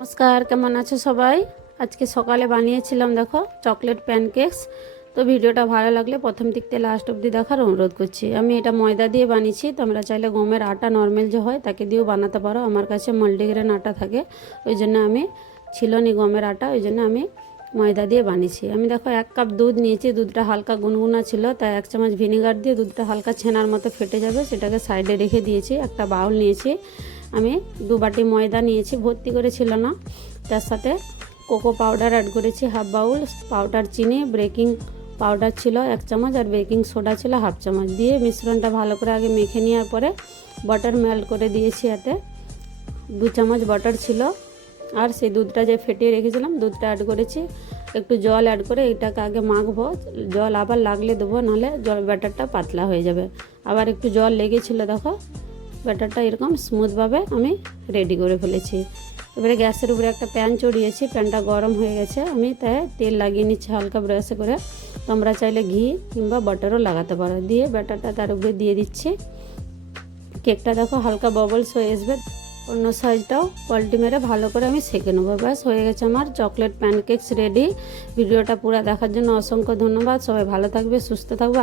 নমস্কার, কেমন আছো সবাই? আজকে সকালে বানিয়েছিলাম দেখো চকলেট প্যানকেকস। তো ভিডিওটা ভালো লাগলে প্রথম থেকে লাস্ট অবধি দেখার অনুরোধ করছি। আমি এটা ময়দা দিয়ে বানিয়েছি, তোমরা চাইলে গমের আটা নর্মাল যে হয় তাকে দিয়েও বানাতে পারো। আমার কাছে মাল্টিগ্রেন আটা থাকে, ওই জন্য আমি ছিল নি গমের আটা, ওই জন্য আমি ময়দা দিয়ে বানিয়েছি। আমি দেখো 1 কাপ দুধ নিয়েছি, দুধটা হালকা গুনগুনা ছিল, তাই 1 চামচ ভিনেগার দিয়ে দুধটা হালকা ছানার মতো ফেটে যাবে সেটাকে সাইডে রেখে দিয়েছি। একটা বাউল নিয়েছি, আমি 2 বাটি ময়দা নিয়েছি, ভর্তি করে ছিল না। তার সাথে কোকো পাউডার অ্যাড করেছি হাফ বাউল, পাউডার চিনি, বেকিং পাউডার ছিল 1 চামচ, আর বেকিং সোডা ছিল হাফ চামচ। দিয়ে মিশ্রণটা ভালো করে আগে মেখে নেওয়ার পরে বাটার মেল্ট করে দিয়েছি, এতে 2 চামচ বাটার ছিল। আর সেই দুধটা যে ফেটিয়ে রেখেছিলাম দুধটা অ্যাড করেছি, একটু জল অ্যাড করে এটাকে আগে মাখবো। জল আবার লাগলে দেবো, নাহলে জল ব্যাটারটা পাতলা হয়ে যাবে। আবার একটু জল লেগেছিলো, দেখো ব্যাটারটা এরকম স্মুথভাবে আমি রেডি করে ফেলেছি। এবারে গ্যাসের উপরে একটা প্যান চড়িয়েছি, প্যানটা গরম হয়ে গেছে, আমি তাই তেল লাগিয়ে নিচ্ছি হালকা ব্রাশে করে। তোমরা চাইলে ঘি কিংবা বাটারও লাগাতে পারো। দিয়ে ব্যাটারটা তার উপরে দিয়ে দিচ্ছি। কেকটা দেখো হালকা বাবলস হয়ে আসবে, অন্য সাইজটাও পাল্টি মেরে ভালো করে আমি সেঁকে নেবো। ব্যাস হয়ে গেছে আমার চকলেট প্যানকেকস রেডি। ভিডিওটা পুরো দেখার জন্য অসংখ্য ধন্যবাদ। সবাই ভালো থাকবে, সুস্থ থাকবে।